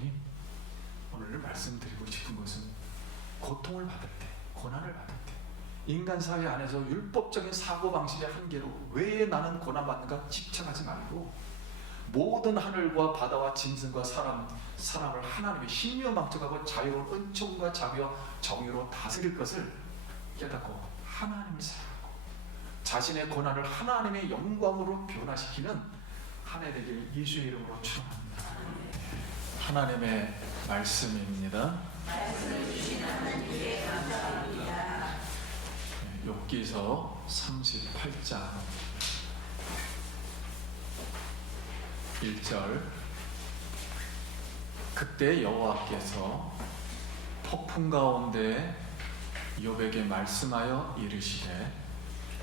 성도님, 오늘 말씀드리고 싶은 것은 고통을 받을 때, 고난을 받을 때, 인간 사회 안에서 율법적인 사고방식의 한계로 왜 나는 고난받는가 집착하지 말고 모든 하늘과 바다와 짐승과 사람을 하나님의 신묘망적하고 자유로운 은총과 자비와 정의로 다스릴 것을 깨닫고 하나님을 사랑하고 자신의 고난을 하나님의 영광으로 변화시키는 한 해 되길 예수의 이름으로 축원합니다. 하나님의 말씀입니다. 말씀을 주신 하나님께 감사합니다. 욥기서 38장 1절. 그때 여호와께서 폭풍 가운데 욥에게 말씀하여 이르시되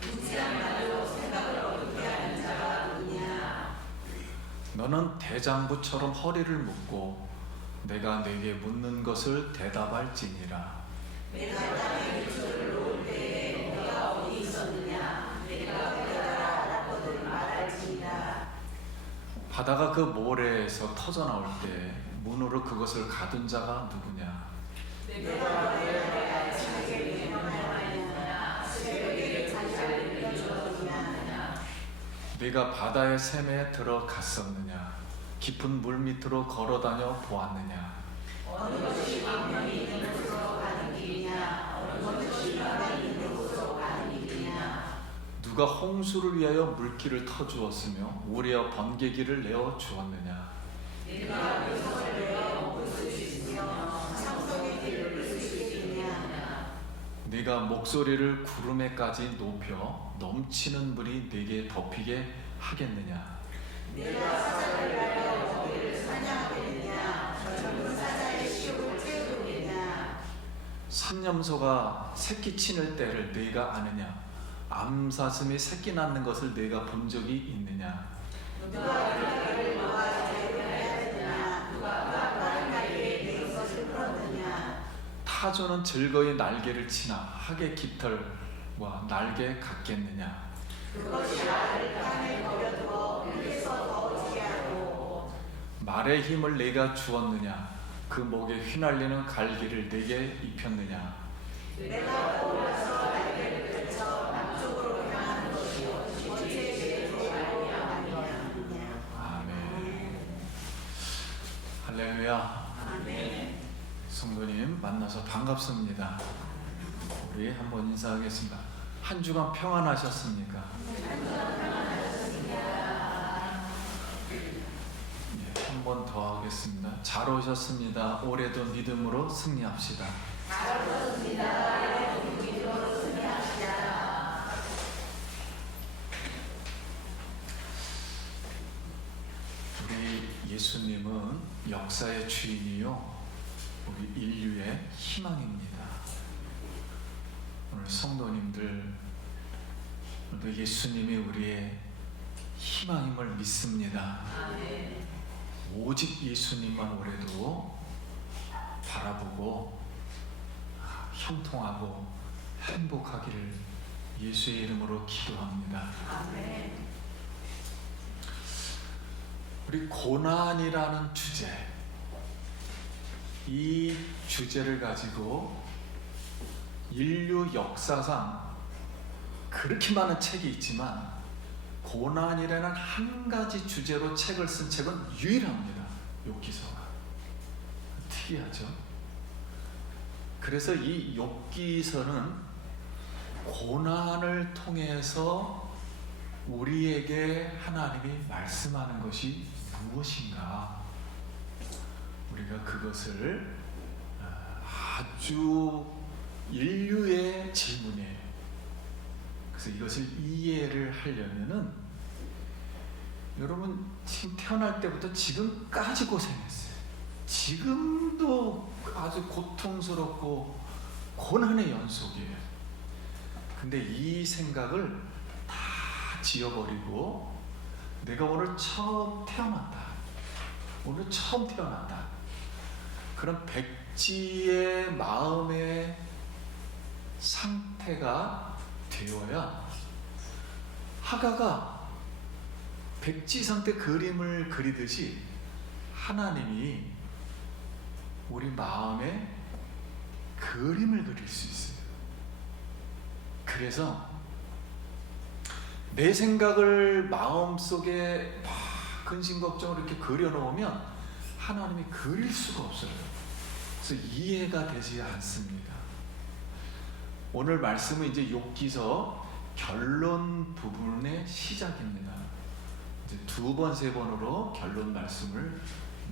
인지한 말로 생각을 어둡게 하는 자가 누구냐. 너는 대장부처럼 허리를 묶고 내가 네게 묻는 것을 대답할지니라. 내가 땅에 기초를 놓을 때에 너가 어디 있었느냐. 내가 깨달아 알았거든 말할지니라. 바다가 그 모래에서 터져나올 때 문으로 그것을 가둔 자가 누구냐. 내가 왜 알차게 명령하였느냐. 새벽에 자기를 내려주었느냐. 네가 바다의 샘에 들어갔었느냐. 깊은 물 밑으로 걸어다녀 보았느냐. 어느 것이 광명이 있는 곳으로 가는 길이냐. 어느 것이 바람이 있는 곳으로 가는 길이냐. 누가 홍수를 위하여 물길을 터주었으며 우리와 번개기를 내어 주었느냐. 내가 물성을 내어 먹을 수 있으며 창성의 길을 쓸 수 있느냐. 네가 목소리를 구름에까지 높여 넘치는 물이 네게 덮이게 하겠느냐. 내가 사자를 위하여 거기를 사냥하겠느냐. 젊은 사자의 시욕을 채우겠느냐. 산염소가 새끼 치는 때를 네가 아느냐. 암사슴이 새끼 낳는 것을 네가 본 적이 있느냐. 누가 그를 너와 자유해야 되느냐. 누가 빠른 날개에 내 것을 풀었느냐. 타조는 즐거이 날개를 치나 학의 깃털과 날개 같겠느냐. 그것이 알을 땅에 버려두어 물에서 더워지게 하고. 말의 힘을 네가 주었느냐. 그 목에 휘날리는 갈기를 네게 입혔느냐. 내가 떠올라서 날개를 펼쳐 남쪽으로 향하는 것이 어찌 내게 아니냐. 아멘. 할렐루야. 아멘. 성도님 만나서 반갑습니다. 우리 한번 인사하겠습니다. 한 주간 평안하셨습니까? 한 번 더 하겠습니다. 잘 오셨습니다. 올해도 믿음으로 승리합시다. 잘 오셨습니다. 올해도 믿음으로 승리합시다. 우리 예수님은 역사의 주인이요 우리 인류의 희망입니다. 오늘 성도님들 오늘도 예수님이 우리의 희망임을 믿습니다. 아멘. 오직 예수님만 올해도 바라보고 형통하고 행복하기를 예수의 이름으로 기도합니다. 아멘. 우리 고난이라는 주제, 이 주제를 가지고 인류 역사상 그렇게 많은 책이 있지만 고난이라는 한 가지 주제로 책을 쓴 책은 유일합니다. 욥기서가. 특이하죠? 그래서 이 욥기서는 고난을 통해서 우리에게 하나님이 말씀하는 것이 무엇인가, 우리가 그것을 아주 인류의 질문이에요. 그래서 이것을 이해를 하려면은 여러분 지금 태어날 때부터 지금까지 고생했어요. 지금도 아주 고통스럽고 고난의 연속이에요. 근데 이 생각을 다 지워버리고 내가 오늘 처음 태어난다. 오늘 처음 태어난다. 그런 백지의 마음의 상태가 되어야 하가가 백지 상태 그림을 그리듯이 하나님이 우리 마음에 그림을 그릴 수 있어요. 그래서 내 생각을 마음속에 막 근심걱정으로 이렇게 그려놓으면 하나님이 그릴 수가 없어요. 그래서 이해가 되지 않습니다. 오늘 말씀은 이제 욥기서 결론 부분의 시작입니다. 이제 두 번, 세 번으로 결론 말씀을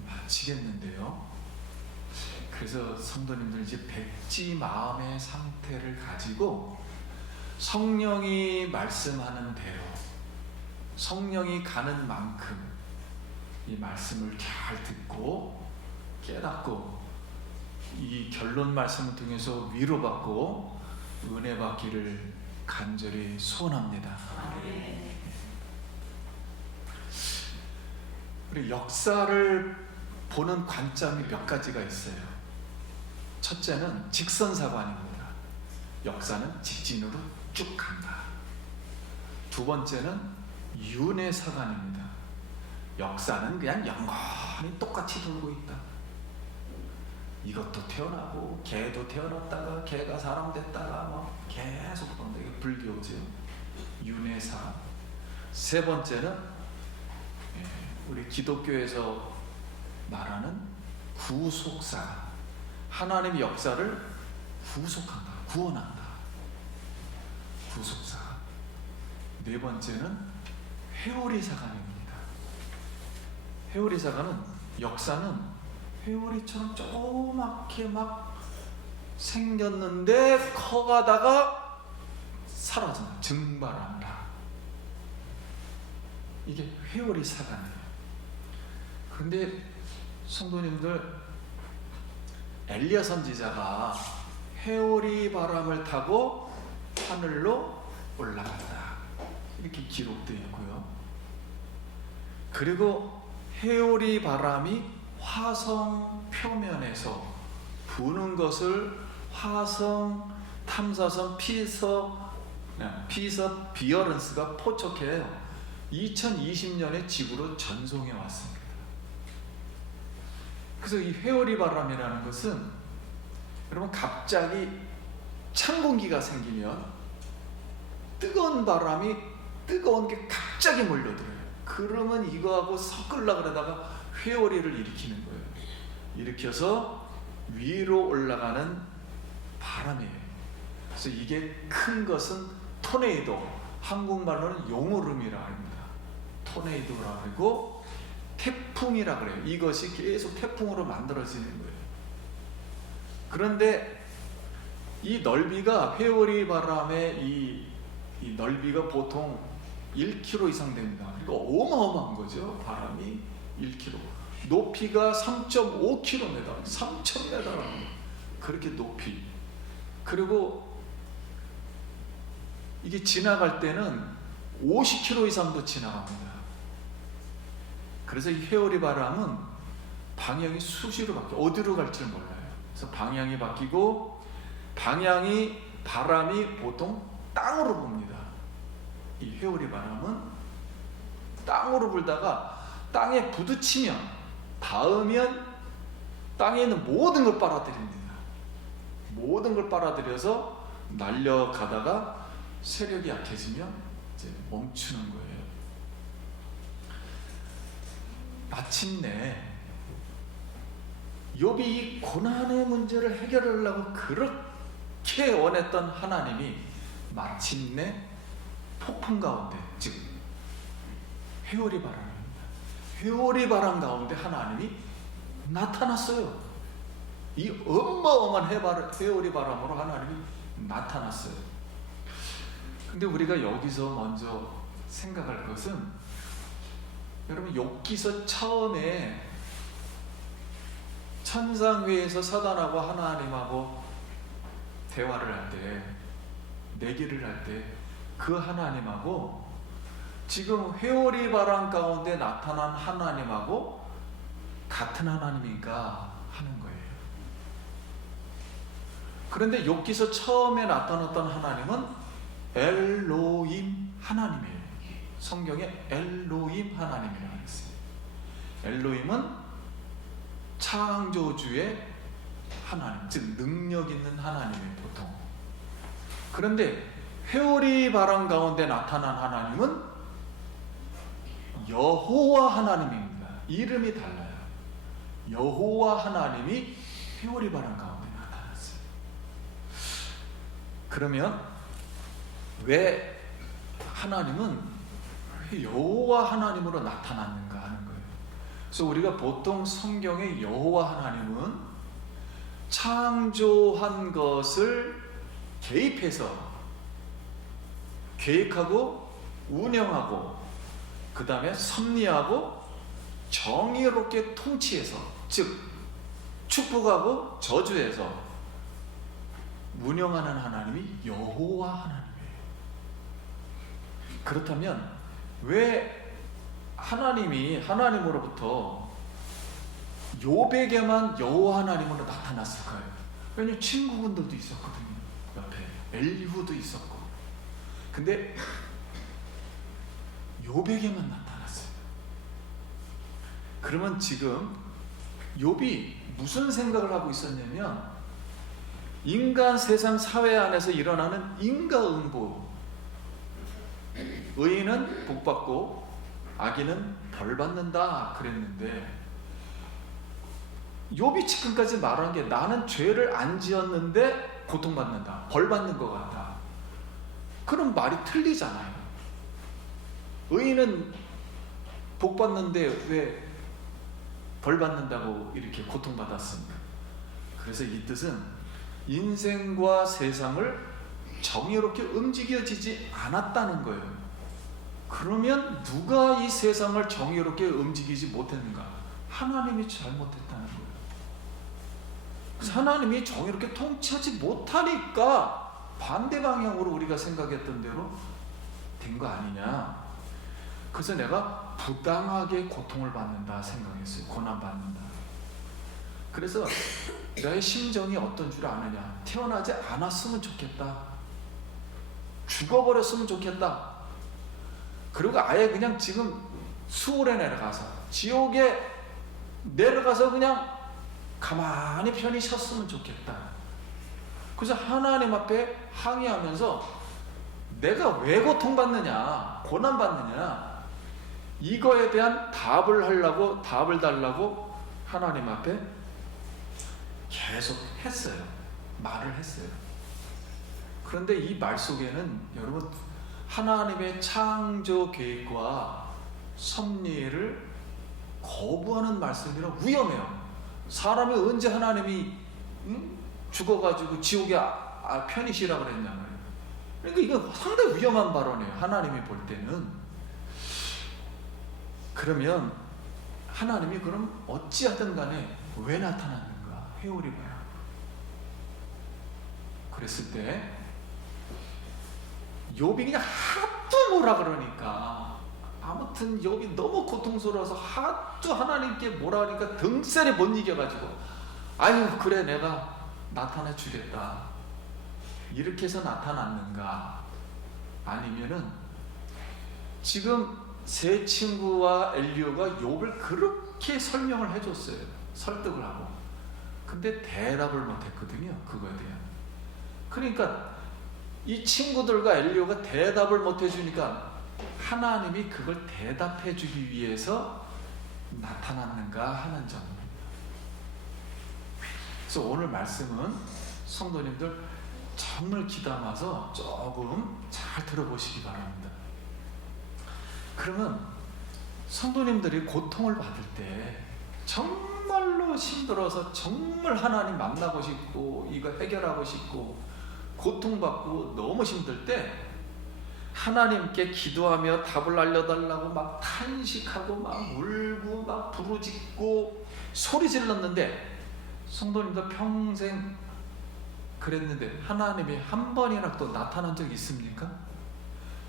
마치겠는데요. 그래서 성도님들 이제 백지 마음의 상태를 가지고 성령이 말씀하는 대로 성령이 가는 만큼 이 말씀을 잘 듣고 깨닫고 이 결론 말씀을 통해서 위로받고 은혜 받기를 간절히 소원합니다. 우리 역사를 보는 관점이 몇 가지가 있어요. 첫째는 직선사관입니다. 역사는 직진으로 쭉 간다. 두 번째는 윤회사관입니다. 역사는 그냥 영원히 똑같이 돌고 있다. 이것도 태어나고 개도 태어났다가 개가 사람 됐다가 뭐 계속 그런다. 이게 불교죠. 윤회사관. 세 번째는 우리 기독교에서 말하는 구속사관. 하나님의 역사를 구속한다. 구원한다. 구속사관. 네 번째는 회오리사관입니다. 회오리사관은 역사는 회오리처럼 조그맣게 막 생겼는데 커가다가 사라진다. 증발한다. 이게 회오리사관이에요. 그런데 성도님들, 엘리야 선지자가 회오리 바람을 타고 하늘로 올라갔다. 이렇게 기록되어 있고요. 그리고 회오리 바람이 화성 표면에서 부는 것을 화성 탐사선 피서 비어런스가 포착해요. 2020년에 지구로 전송해 왔습니다. 그래서 이 회오리 바람이라는 것은 여러분 갑자기 찬 공기가 생기면 뜨거운 바람이 뜨거운 게 갑자기 몰려들어요. 그러면 이거하고 섞으려고 그러다가 회오리를 일으키는 거예요. 일으켜서 위로 올라가는 바람이에요. 그래서 이게 큰 것은 토네이도, 한국말로는 용오름이라 합니다. 토네이도라고 하고 태풍이라 그래요. 이것이 계속 태풍으로 만들어지는 거예요. 그런데 이 넓이가 회오리 바람의 이 넓이가 보통 1km 이상 됩니다. 그러니까 어마어마한 거죠. 바람이 1km. 높이가 3.5km, 3,000m. 그렇게 높이. 그리고 이게 지나갈 때는 50km 이상도 지나갑니다. 그래서 이 회오리 바람은 방향이 수시로 바뀌어요. 어디로 갈지 몰라요. 그래서 방향이 바뀌고 바람이 보통 땅으로 붑니다. 이 회오리 바람은 땅으로 불다가 땅에 부딪히면 닿으면 땅에 있는 모든 걸 빨아들입니다. 모든 걸 빨아들여서 날려가다가 세력이 약해지면 이제 멈추는 거예요. 마침내 욥이 이 고난의 문제를 해결하려고 그렇게 원했던 하나님이 마침내 폭풍 가운데, 즉 회오리 바람입니다. 회오리 바람 가운데 하나님이 나타났어요. 이 어마어마한 회오리 바람으로 하나님이 나타났어요. 근데 우리가 여기서 먼저 생각할 것은, 여러분 욥기서 처음에 천상회에서 사단하고 하나님하고 대화를 할 때, 내기를 할 때 그 하나님하고 지금 회오리 바람 가운데 나타난 하나님하고 같은 하나님인가 하는 거예요. 그런데 욥기서 처음에 나타났던 하나님은 엘로힘 하나님이에요. 성경에 엘로힘 하나님이라고 했어요. 엘로힘은 창조주의 하나님, 즉 능력 있는 하나님의 보통. 그런데 회오리 바람 가운데 나타난 하나님은 여호와 하나님입니다. 이름이 달라요. 여호와 하나님이 회오리 바람 가운데 나타났어요. 그러면 왜 하나님은 여호와 하나님으로 나타났는가 하는 거예요. 그래서 우리가 보통 성경의 여호와 하나님은 창조한 것을 개입해서 계획하고 운영하고 그 다음에 섭리하고 정의롭게 통치해서, 즉 축복하고 저주해서 운영하는 하나님이 여호와 하나님이에요. 그렇다면 왜 하나님이 하나님으로부터 욥에게만 여호와 하나님으로 나타났을까요? 왜냐하면 친구분들도 있었거든요. 옆에 엘리후도 있었고. 근데 욥에게만 나타났어요. 그러면 지금 욥이 무슨 생각을 하고 있었냐면, 인간 세상 사회 안에서 일어나는 인과응보, 의인은 복받고 악인은 벌받는다 그랬는데, 욥이 지금까지 말한 게 나는 죄를 안 지었는데 고통받는다, 벌받는 것 같다. 그럼 말이 틀리잖아요. 의인은 복받는데 왜 벌받는다고 이렇게 고통받았습니까? 그래서 이 뜻은 인생과 세상을 정의롭게 움직여지지 않았다는 거예요. 그러면 누가 이 세상을 정의롭게 움직이지 못했는가? 하나님이 잘못했다는 거예요. 그래서 하나님이 정의롭게 통치하지 못하니까 반대 방향으로 우리가 생각했던 대로 된 거 아니냐. 그래서 내가 부당하게 고통을 받는다 생각했어요. 고난받는다. 그래서 나의 심정이 어떤 줄 아느냐. 태어나지 않았으면 좋겠다. 죽어버렸으면 좋겠다. 그리고 아예 그냥 지금 수월에 내려가서, 지옥에 내려가서 그냥 가만히 편히 쉬었으면 좋겠다. 그래서 하나님 앞에 항의하면서 내가 왜 고통받느냐, 고난받느냐, 이거에 대한 답을 하려고, 답을 달라고 하나님 앞에 계속 했어요. 말을 했어요. 그런데 이 말 속에는 여러분, 하나님의 창조 계획과 섭리를 거부하는 말씀이라 위험해요. 사람이 언제 하나님이 죽어가지고 지옥에 편히 쉬라 그랬냐고요. 그러니까 이거 상당히 위험한 발언이에요. 하나님이 볼 때는. 그러면 하나님이 그럼 어찌하든 간에 왜 나타났는가? 회오리 바람. 그랬을 때 욥이 그냥 하도 뭐라 그러니까, 아무튼 욥이 너무 고통스러워서 하도 하나님께 뭐라 그러니까 등살에 못 이겨가지고, 아유 그래 내가 나타내 주겠다, 이렇게 해서 나타났는가? 아니면은 지금 세 친구와 엘리후가 욥을 그렇게 설명을 해줬어요. 설득을 하고. 근데 대답을 못했거든요. 그거에 대한. 그러니까 이 친구들과 엘리후가 대답을 못해주니까 하나님이 그걸 대답해주기 위해서 나타났는가 하는 점입니다. 그래서 오늘 말씀은 성도님들 정말 귀담아서 조금 잘 들어보시기 바랍니다. 그러면 성도님들이 고통을 받을 때, 정말로 힘들어서 정말 하나님 만나고 싶고 이거 해결하고 싶고 고통받고 너무 힘들 때 하나님께 기도하며 답을 알려달라고 막 탄식하고 막 울고 막 부르짖고 소리 질렀는데, 성도님도 평생 그랬는데 하나님이 한 번이라도 나타난 적이 있습니까?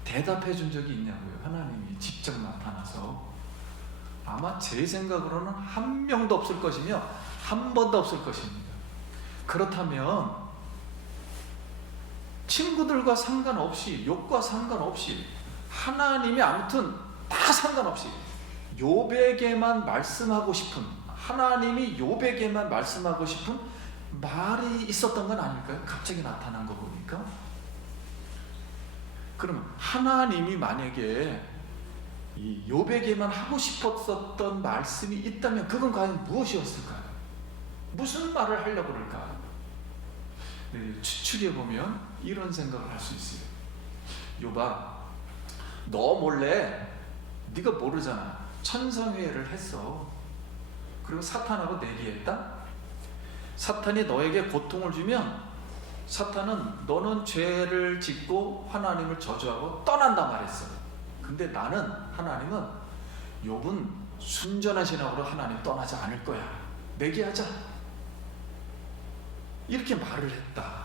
대답해 준 적이 있냐고요. 하나님이 직접 나타나서. 아마 제 생각으로는 한 명도 없을 것이며 한 번도 없을 것입니다. 그렇다면 친구들과 상관없이, 욕과 상관없이, 하나님이 아무튼 다 상관없이 욥에게만 말씀하고 싶은, 하나님이 욥에게만 말씀하고 싶은 말이 있었던 건 아닐까요? 갑자기 나타난 거 보니까. 그러면 하나님이 만약에 이 욥에게만 하고 싶었었던 말씀이 있다면 그건 과연 무엇이었을까요? 무슨 말을 하려고 그럴까? 네, 추측해 보면 이런 생각을 할 수 있어요. 욥아, 너 몰래 네가 모르잖아. 천성회를 했어. 그리고 사탄하고 내기했다. 사탄이 너에게 고통을 주면 사탄은 너는 죄를 짓고 하나님을 저주하고 떠난다 말했어. 근데 나는 하나님은 욥은 순전한 신앙으로 하나님 떠나지 않을 거야. 내기하자. 이렇게 말을 했다.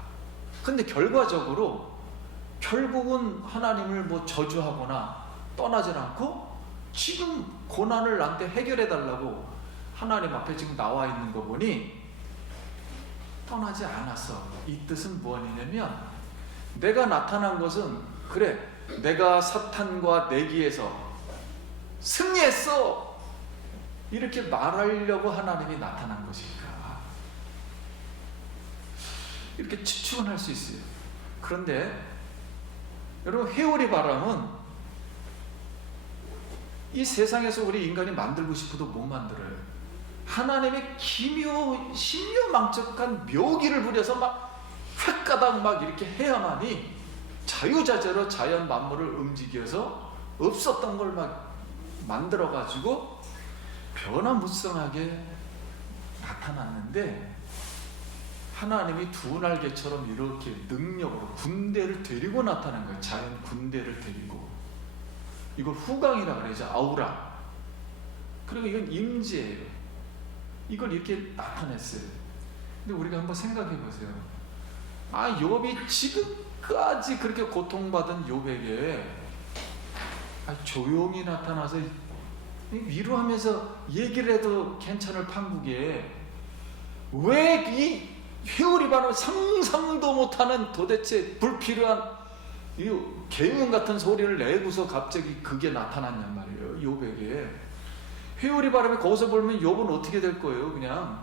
근데 결과적으로 결국은 하나님을 뭐 저주하거나 떠나질 않고 지금 고난을 나한테 해결해 달라고 하나님 앞에 지금 나와 있는 거 보니 떠나지 않았어. 이 뜻은 뭐냐면 내가 나타난 것은 그래 내가 사탄과 내기에서 승리했어 이렇게 말하려고 하나님이 나타난 것일까? 이렇게 추측은 할 수 있어요. 그런데 여러분 회오리 바람은 이 세상에서 우리 인간이 만들고 싶어도 못 만들어요. 하나님의 기묘 신묘망측한 묘기를 부려서 막 획가닥 막 이렇게 해야만이 자유자재로 자연 만물을 움직여서 없었던 걸 막 만들어 가지고 변화무쌍하게 나타났는데 하나님이 두 날개처럼 이렇게 능력으로 군대를 데리고 나타난 거예요. 자연 군대를 데리고. 이걸 후광이라 그러죠. 아우라. 그리고 이건 임재예요. 이걸 이렇게 나타냈어요. 근데 우리가 한번 생각해 보세요. 욥이 지금까지 그렇게 고통받은 욥에게 조용히 나타나서 위로하면서 얘기를 해도 괜찮을 판국에 왜 이 회오리 바람 상상도 못하는 도대체 불필요한 이 계음 같은 소리를 내고서 갑자기 그게 나타났냔 말이에요. 욥에게. 회오리 바람이 거기서 불면 욥은 어떻게 될 거예요? 그냥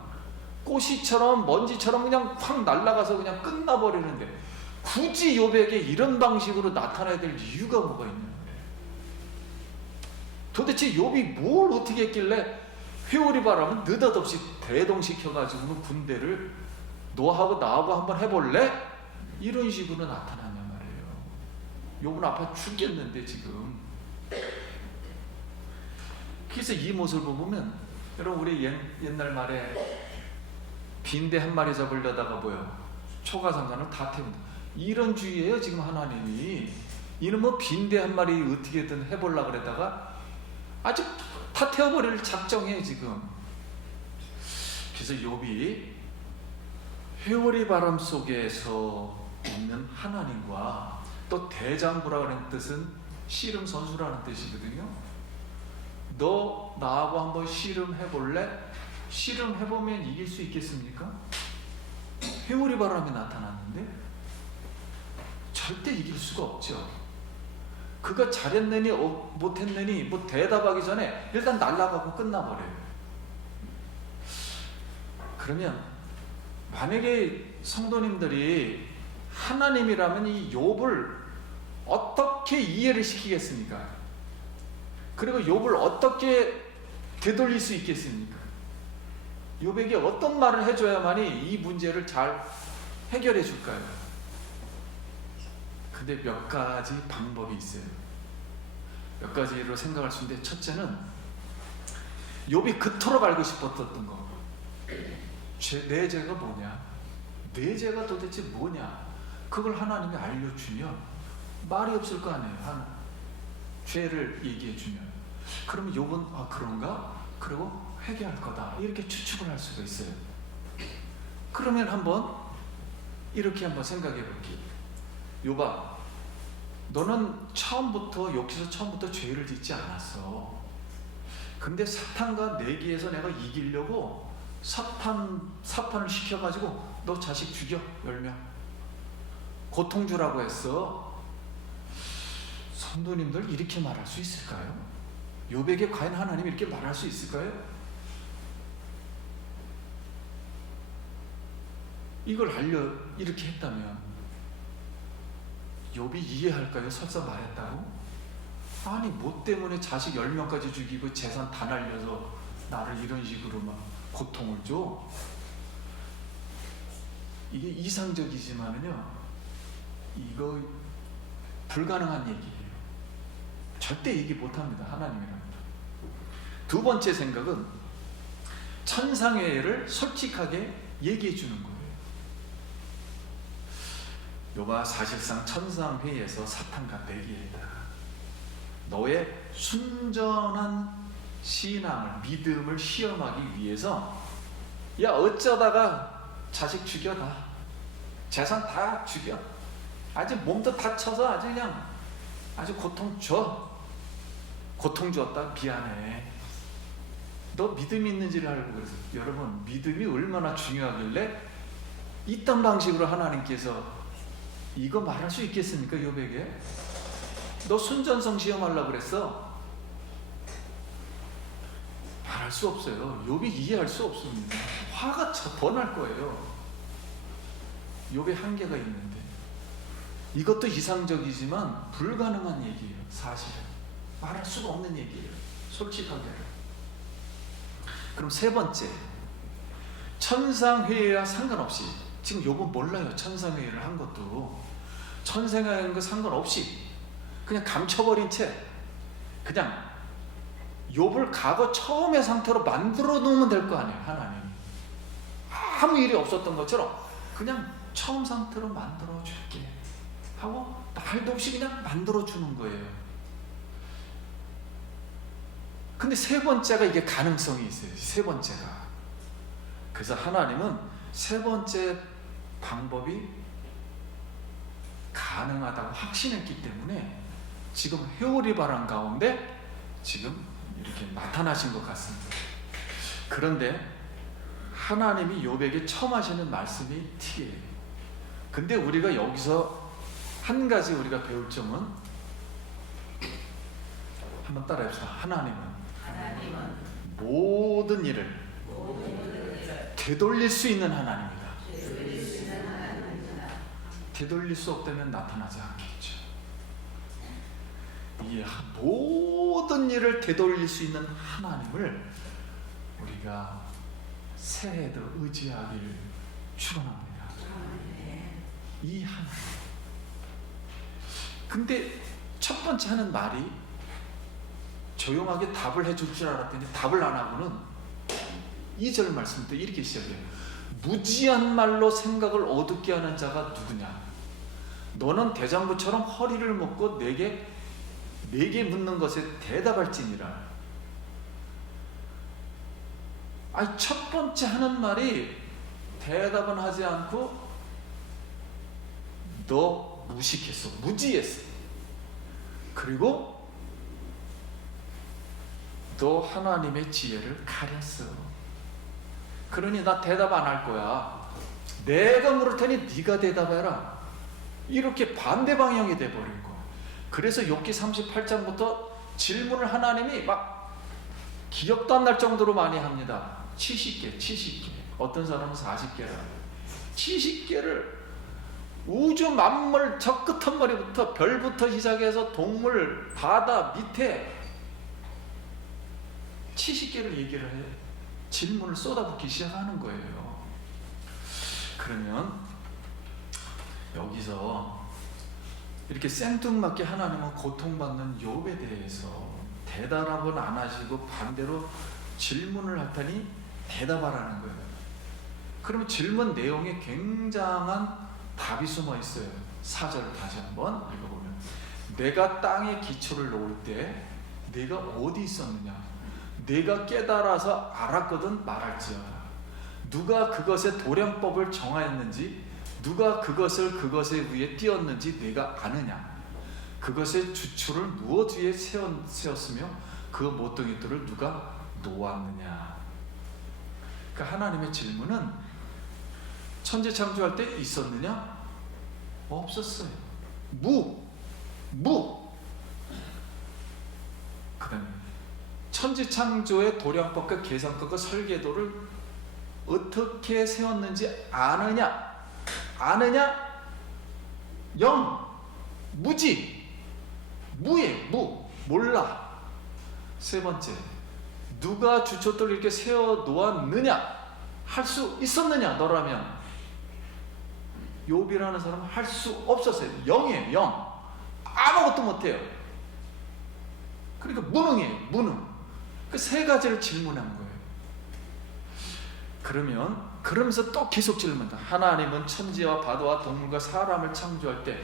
꽃이처럼 먼지처럼 그냥 확 날아가서 그냥 끝나버리는데 굳이 욥에게 이런 방식으로 나타나야 될 이유가 뭐가 있냐 말이에요. 도대체 욥이 뭘 어떻게 했길래 회오리 바람은 느닷없이 대동시켜가지고 군대를 너하고 나하고 한번 해볼래? 이런 식으로 나타나냐 말이에요. 욥은 아파 죽겠는데 지금. 그래서 이 모습을 보면 여러분 우리 옛날 말에 빈대 한 마리 잡으려다가 뭐요? 초가상관을 다 태운다. 이런 주의예요 지금 하나님이. 이는 뭐 빈대 한 마리 어떻게든 해보려고 그러다가 아주 다 태워버릴 작정해 지금. 그래서 욥이 회오리 바람 속에서 있는 하나님과 또 대장부라는 뜻은 씨름 선수라는 뜻이거든요. 너 나하고 한번 씨름해볼래? 씨름해보면 이길 수 있겠습니까? 회오리 바람이 나타났는데 절대 이길 수가 없죠. 그가 잘했느니 못했느니 뭐 대답하기 전에 일단 날아가고 끝나버려요. 그러면 만약에 성도님들이 하나님이라면 이 욥을 어떻게 이해를 시키겠습니까? 그리고 욥을 어떻게 되돌릴 수 있겠습니까? 욥에게 어떤 말을 해줘야만이 이 문제를 잘 해결해 줄까요? 근데 몇 가지 방법이 있어요. 몇 가지로 생각할 수 있는데 첫째는 욥이 그토록 알고 싶었던 거. 내 죄가 뭐냐? 내 죄가 도대체 뭐냐? 그걸 하나님이 알려주면 말이 없을 거 아니에요. 죄를 얘기해주면. 그러면 욥은 그런가? 그리고 회개할 거다. 이렇게 추측을 할 수가 있어요. 그러면 한번 이렇게 한번 생각해 볼게요. 욥아, 너는 여기서 처음부터 죄를 짓지 않았어. 근데 사탄과 내기에서 내가 이기려고 사탄을 시켜가지고 너 자식 죽여 10명 고통 주라고 했어. 성도님들 이렇게 말할 수 있을까요? 욥에게 과연 하나님이 이렇게 말할 수 있을까요? 이걸 이렇게 했다면 욥이 이해할까요? 설사 말했다고? 아니 뭐 때문에 자식 10명까지 죽이고 재산 다 날려서 나를 이런 식으로 막 고통을 줘? 이게 이상적이지만은요, 이거 불가능한 얘기예요. 절대 얘기 못합니다, 하나님이랑. 두 번째 생각은 천상회를 솔직하게 얘기해 주는 거예요. 욥아, 사실상 천상회에서 사탄과 내기했다. 너의 순전한 신앙을, 믿음을 시험하기 위해서 야 어쩌다가 자식 죽여다, 재산 다 죽여, 아주 몸도 다쳐서 아주 그냥 아주 고통 줘. 고통 줬다, 미안해. 너 믿음이 있는지를 알고. 그래서 여러분, 믿음이 얼마나 중요하길래 이딴 방식으로 하나님께서 이거 말할 수 있겠습니까? 욥에게 너 순전성 시험하려고 그랬어? 말할 수 없어요. 욥이 이해할 수 없습니다. 화가 더 날 거예요. 욥의 한계가 있는데, 이것도 이상적이지만 불가능한 얘기예요. 사실은 말할 수가 없는 얘기예요, 솔직하게. 그럼 세 번째, 천상회의와 상관없이, 지금 욥은 몰라요. 천상회의를 한 것도, 천상회의 한 거 상관없이 그냥 감춰버린 채 그냥 욥을 과거 처음의 상태로 만들어 놓으면 될 거 아니에요. 하나님 아무 일이 없었던 것처럼 그냥 처음 상태로 만들어 줄게 하고 말도 없이 그냥 만들어 주는 거예요. 근데 세 번째가 이게 가능성이 있어요. 세 번째가. 그래서 하나님은 세 번째 방법이 가능하다고 확신했기 때문에 지금 회오리 바람 가운데 지금 이렇게 나타나신 것 같습니다. 그런데 하나님이 욥에게 처음 하시는 말씀이 튀게요. 근데 우리가 여기서 한 가지 우리가 배울 점은, 한번 따라해봅시다. 하나님은 모든 일을 되돌릴 수 있는 하나님이다. 되돌릴 수 없다면 나타나지 않겠죠. 이 모든 일을 되돌릴 수 있는 하나님을 우리가 새해에도 의지하기를 축원합니다. 이 하나님. 근데 첫 번째 하는 말이 조용하게 답을 해줄 줄 알았더니 답을 안 하고는 2절 말씀부터 이렇게 시작해요. 무지한 말로 생각을 어둡게 하는 자가 누구냐? 너는 대장부처럼 허리를 묶고 내게 묻는 것에 대답할지니라. 아니, 첫 번째 하는 말이 대답은 하지 않고 너 무식했어, 무지했어. 그리고 너 하나님의 지혜를 가렸어. 그러니 나 대답 안 할 거야. 내가 물을 테니 네가 대답해라. 이렇게 반대 방향이 돼버린 거. 그래서 욥기 38장부터 질문을 하나님이 막 기억도 안 날 정도로 많이 합니다. 70개. 어떤 사람은 40개라. 70개를 우주 만물 저 끝머리부터 별부터 시작해서 동물, 바다 밑에 70개를 얘기를 해. 질문을 쏟아붓기 시작하는 거예요. 그러면 여기서 이렇게 생뚱맞게 하나님은 고통받는 욥에 대해서 대답은 안 하시고 반대로 질문을 하더니 대답하라는 거예요. 그러면 질문 내용에 굉장한 답이 숨어 있어요. 4절 다시 한번 읽어보면, 내가 땅에 기초를 놓을 때 내가 어디 있었느냐? 내가 깨달아서 알았거든 말할지어다. 누가 그것의 도량법을 정하였는지, 누가 그것에 위에 띄었는지 내가 아느냐? 그것의 주추를 무엇 위에 세웠으며 그 모퉁이들을 누가 놓았느냐? 그러니까 하나님의 질문은 천지 창조할 때 있었느냐? 없었어요. 무. 그 다음에 천지 창조의 도량법과 계산법과 설계도를 어떻게 세웠는지 아느냐? 아느냐? 영, 무지, 무예, 몰라. 세 번째, 누가 주춧돌을 이렇게 세워 놓았느냐? 할 수 있었느냐? 너라면. 욥이라는 사람은 할 수 없었어요. 영이에요, 영. 아무것도 못해요. 그러니까 무능이에요, 무능. 그 세 가지를 질문한 거예요. 그러면서 또 계속 질문한다. 하나님은 천지와 바다와 동물과 사람을 창조할 때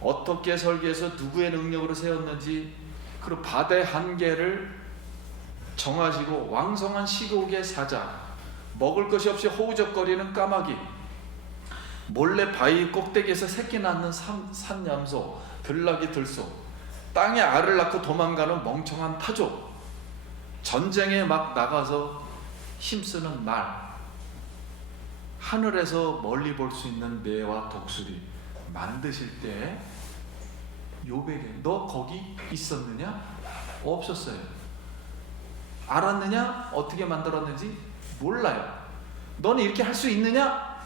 어떻게 설계해서 누구의 능력으로 세웠는지, 그리고 바다의 한계를 정하시고 왕성한 시국의 사자, 먹을 것이 없이 허우적거리는 까마귀, 몰래 바위 꼭대기에서 새끼 낳는 산얌소, 들나귀 들소, 땅에 알을 낳고 도망가는 멍청한 타조, 전쟁에 막 나가서 힘쓰는 말, 하늘에서 멀리 볼 수 있는 매와 독수리 만드실 때 욥에게 너 거기 있었느냐? 없었어요. 알았느냐? 어떻게 만들었는지 몰라요. 너는 이렇게 할 수 있느냐?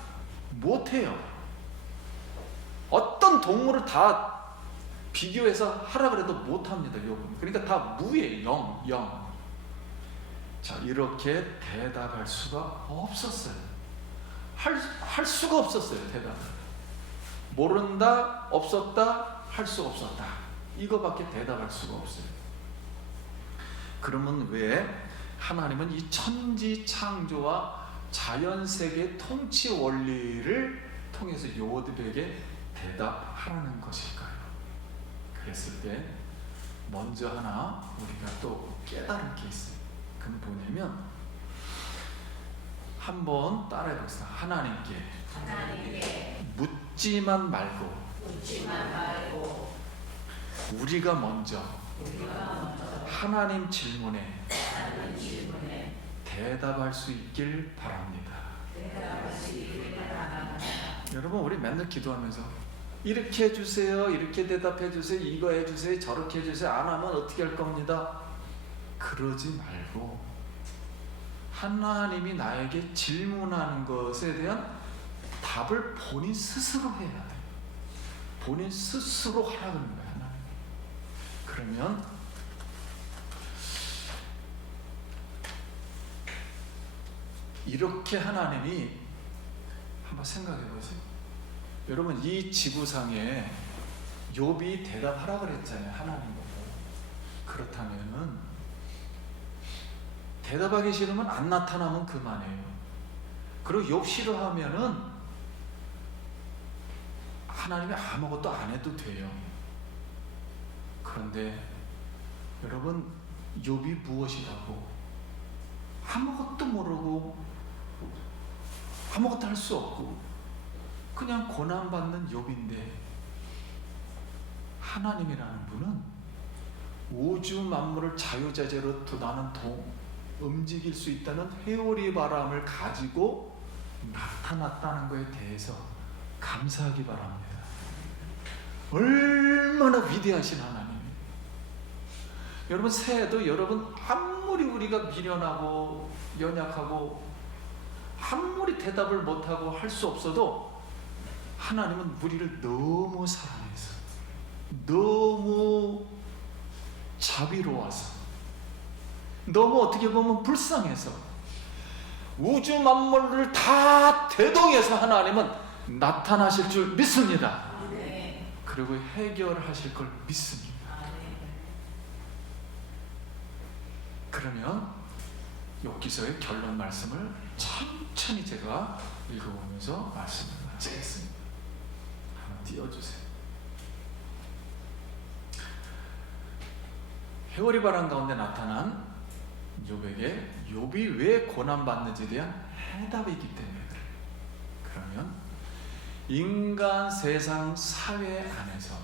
못해요. 어떤 동물을 다 비교해서 하라 그래도 못합니다. 욥은. 그러니까 다 무예요. 영. 자, 이렇게 대답할 수가 없었어요. 할 수가 없었어요. 대답. 모른다, 없었다, 할 수 없었다. 이거밖에 대답할 수가 없어요. 그러면 왜 하나님은 이 천지 창조와 자연세계 통치 원리를 통해서 욥에게 대답하라는 것일까요? 그랬을 때 먼저 하나 우리가 또 깨달은 게 있어요. 그건 뭐냐면, 한번 따라해 보겠습니다. 하나님께 묻지만 말고 우리가 먼저 하나님 질문에 대답할 수 있길 바랍니다. 여러분, 우리 맨날 기도하면서 이렇게 해주세요, 이렇게 대답해주세요, 이거 해주세요, 저렇게 해주세요, 안 하면 어떻게 할 겁니다. 그러지 말고 하나님이 나에게 질문하는 것에 대한 답을 본인 스스로 해야 돼. 본인 스스로 하라는 거야. 하나님. 그러면 이렇게 하나님이 한번 생각해 보세요. 여러분, 이 지구상에 욥이 대답하라 그랬잖아요. 하나님 보고. 그렇다면은 대답하기 싫으면 안 나타나면 그만해요. 그리고 욥 싫어하면은 하나님이 아무것도 안 해도 돼요. 그런데 여러분, 욥이 무엇이라고? 아무것도 모르고 아무것도 할 수 없고 그냥 고난받는 욥인데, 하나님이라는 분은 우주 만물을 자유자재로 나는 움직일 수 있다는 회오리 바람을 가지고 나타났다는 것에 대해서 감사하기 바랍니다. 얼마나 위대하신 하나님. 여러분, 새해도 여러분 아무리 우리가 미련하고 연약하고 아무리 대답을 못하고 할 수 없어도 하나님은 우리를 너무 사랑해서, 너무 자비로워서, 너무 어떻게 보면 불쌍해서 우주 만물을 다 대동해서 하나님은 나타나실 줄 믿습니다. 그리고 해결하실 걸 믿습니다. 그러면 욥기서의 결론 말씀을 천천히 제가 읽어보면서 말씀을 마치겠습니다. 한번 띄워주세요. 회오리 바람 가운데 나타난 욥에게 욥이 왜 고난받는지에 대한 해답이기 때문에 그래요. 그러면 인간 세상 사회 안에서,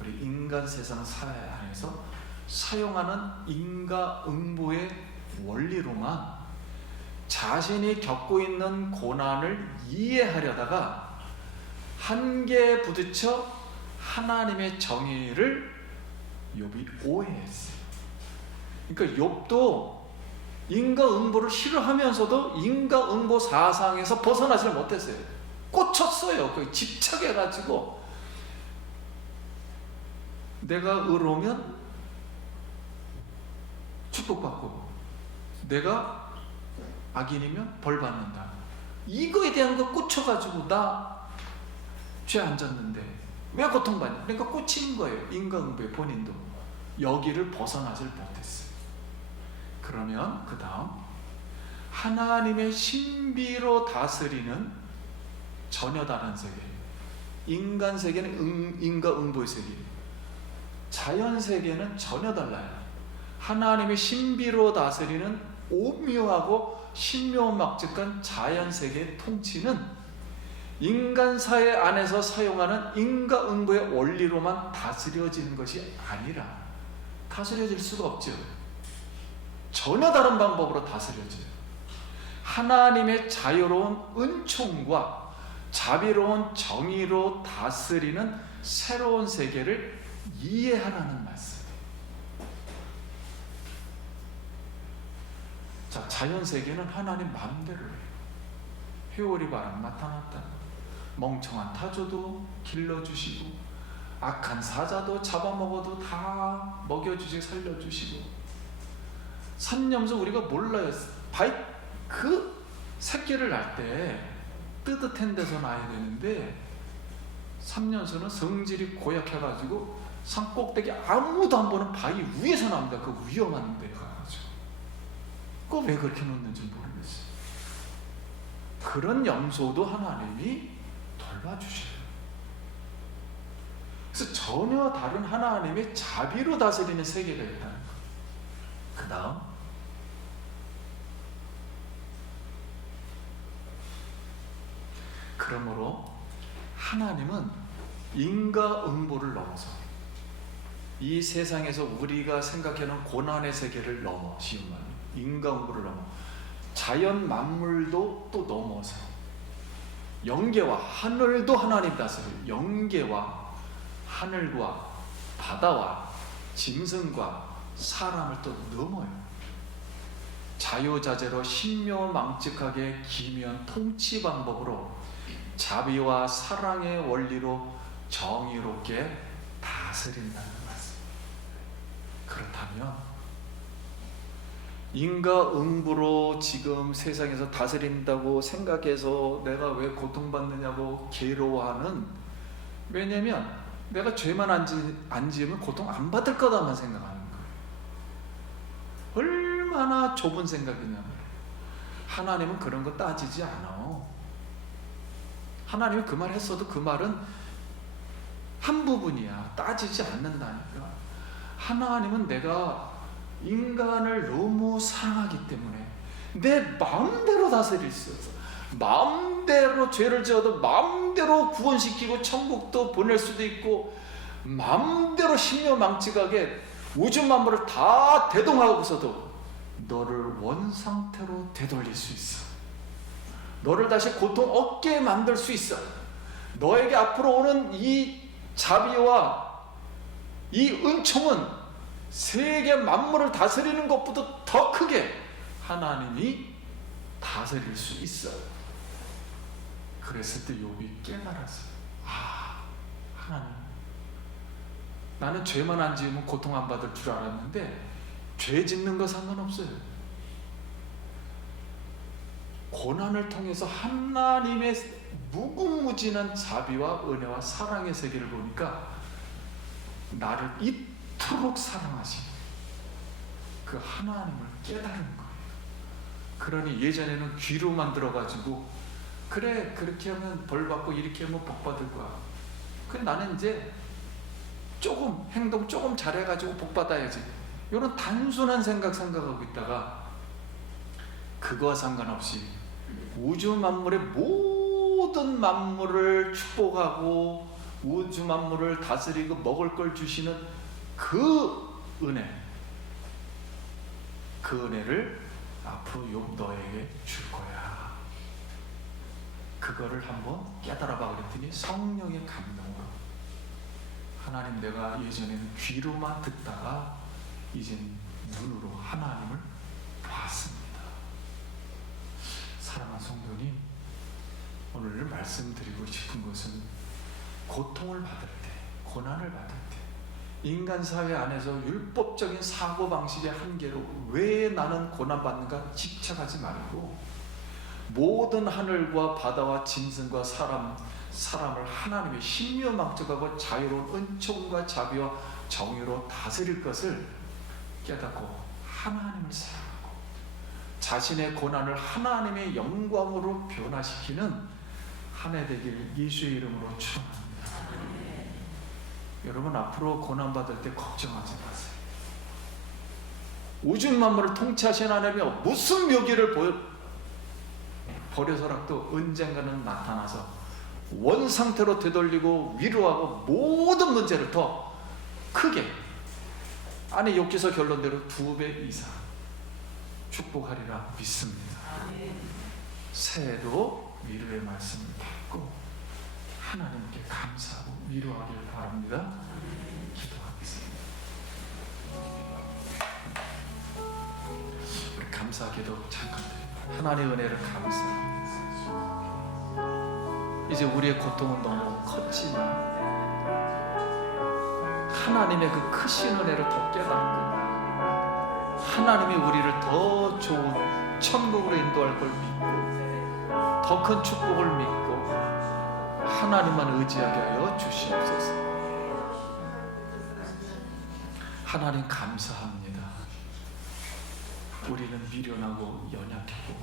우리 인간 세상 사회 안에서 사용하는 인과응보의 원리로만 자신이 겪고 있는 고난을 이해하려다가 한계에 부딪혀 하나님의 정의를 욥이 오해했어요. 그러니까 욥도 인과응보를 싫어하면서도 인과응보 사상에서 벗어나지를 못했어요. 꽂혔어요. 그 집착해가지고 내가 의로우면 축복받고 내가 악인이면 벌받는다. 이거에 대한 거 꽂혀가지고 나 죄 안 졌는데 왜 고통받냐? 그러니까 꽂힌 거예요. 인과응보의 본인도 여기를 벗어나질 못했어요. 그러면 그 다음 하나님의 신비로 다스리는 전혀 다른 세계. 인간 세계는 인과응보의 세계, 자연 세계는 전혀 달라요. 하나님의 신비로 다스리는 오묘하고 신묘막측한 자연 세계의 통치는 인간 사회 안에서 사용하는 인과응보의 원리로만 다스려지는 것이 아니라 다스려질 수가 없죠. 전혀 다른 방법으로 다스려져요. 하나님의 자유로운 은총과 자비로운 정의로 다스리는 새로운 세계를 이해하라는 말씀이에요. 자, 자연 세계는 하나님 마음대로 해요. 회오리 바람 나타났다. 멍청한 타조도 길러주시고 악한 사자도 잡아먹어도 다 먹여주시고 살려주시고, 산염소 우리가 몰라요. 그 새끼를 낳을 때 뜨뜻한 데서 낳아야 되는데 삼년소는 성질이 고약해가지고 산 꼭대기 아무도 안 보는 바위 위에서 납니다. 그 위험한 데 가가지고. 그거 왜 그렇게 놓는지 모르겠어요. 그런 염소도 하나님이 돌봐주셔요. 그래서 전혀 다른 하나님의 자비로 다스리는 세계가 있다는 거예요. 그 다음 그러므로 하나님은 인과응보를 넘어서 이 세상에서 우리가 생각하는 고난의 세계를 넘어, 쉬운 말로 인과응보를 넘어 자연 만물도 또 넘어서 영계와 하늘도 하나님 다스려요. 영계와 하늘과 바다와 짐승과 사람을 또 넘어요. 자유자재로 신묘망측하게 기묘한 통치 방법으로 자비와 사랑의 원리로 정의롭게 다스린다는 말씀. 그렇다면 인과응보로 지금 세상에서 다스린다고 생각해서 내가 왜 고통받느냐고 괴로워하는, 왜냐면 내가 죄만 안 지으면 고통 안 받을 거다만 생각하는 거예요. 얼마나 좁은 생각이냐면, 하나님은 그런 거 따지지 않아. 하나님이 그 말 했어도 그 말은 한 부분이야. 따지지 않는다니까. 하나님은 내가 인간을 너무 사랑하기 때문에 내 마음대로 다스릴 수 없어. 마음대로 죄를 지어도 마음대로 구원시키고 천국도 보낼 수도 있고, 마음대로 신묘망측하게 우주 만물을 다 대동하고서도 너를 원상태로 되돌릴 수 있어. 너를 다시 고통 없게 만들 수 있어. 너에게 앞으로 오는 이 자비와 이 은총은 세계 만물을 다스리는 것보다 더 크게 하나님이 다스릴 수 있어요. 그랬을 때 욥이 깨달았어요. 아, 하나님, 나는 죄만 안 지으면 고통 안 받을 줄 알았는데 죄 짓는 거 상관없어요. 고난을 통해서 하나님의 무궁무진한 자비와 은혜와 사랑의 세계를 보니까 나를 이토록 사랑하시는 그 하나님을 깨달은 거예요. 그러니 예전에는 귀로만 들어가지고 그래, 그렇게 하면 벌 받고 이렇게 하면 복 받을 거야. 근데 나는 이제 조금 행동 조금 잘해가지고 복 받아야지, 이런 단순한 생각하고 있다가 그거와 상관없이 우주 만물의 모든 만물을 축복하고 우주 만물을 다스리고 먹을 걸 주시는 그 은혜, 그 은혜를 앞으로 욥 너에게 줄 거야. 그거를 한번 깨달아 봐 그랬더니 성령의 감동으로, 하나님, 내가 예전에는 귀로만 듣다가 이젠 눈으로 하나님을 봤습니다. 사랑하는 성도님, 오늘 오늘 말씀드리고 싶은 것은 고통을 받을 때, 고난을 받을 때, 인간 사회 안에서 율법적인 사고방식의 한계로 왜 나는 고난받는가 집착하지 말고 모든 하늘과 바다와 짐승과 사람을 하나님의 신묘막적하고 자유로운 은총과 자비와 정의로 다스릴 것을 깨닫고 하나님을 사랑하고 자신의 고난을 하나님의 영광으로 변화시키는 한 해 되길 예수의 이름으로 축원합니다. 여러분, 앞으로 고난받을 때 걱정하지 마세요. 우주 만물을 통치하신 하나님이 무슨 묘기를 버려서라도 언젠가는 나타나서 원상태로 되돌리고 위로하고 모든 문제를 더 크게 안에 욥기서 결론대로 2배 이상 축복하리라 믿습니다. 새해도 위로의 말씀을 받고 하나님께 감사하고 위로하길 바랍니다. 기도하겠습니다. 우리 감사하게도 잠깐 하나님의 은혜를 감사합니다. 이제 우리의 고통은 너무 컸지만 하나님의 그 크신 은혜를 더 깨닫고 하나님이 우리를 더 좋은 천국으로 인도할 걸 믿고 더 큰 축복을 믿고 하나님만 의지하게 하여 주시옵소서. 하나님 감사합니다. 우리는 미련하고 연약하고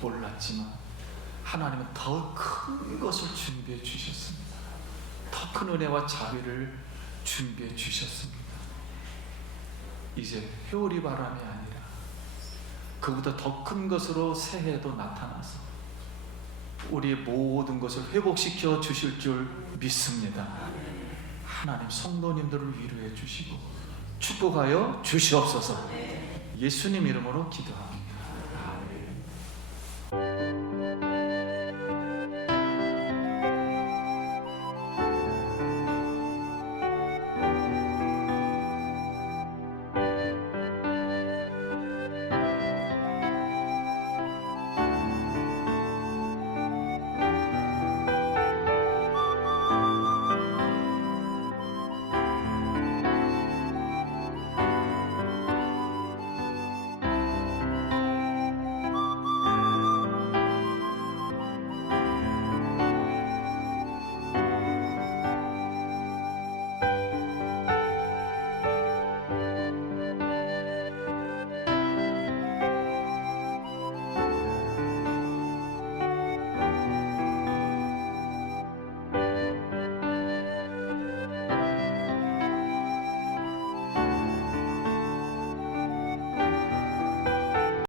몰랐지만 하나님은 더 큰 것을 준비해 주셨습니다. 더 큰 은혜와 자비를 준비해 주셨습니다. 이제 회오리 바람이 아니라 그보다 더 큰 것으로 새해도 나타나서 우리의 모든 것을 회복시켜 주실 줄 믿습니다. 하나님 성도님들을 위로해 주시고 축복하여 주시옵소서. 예수님 이름으로 기도합니다.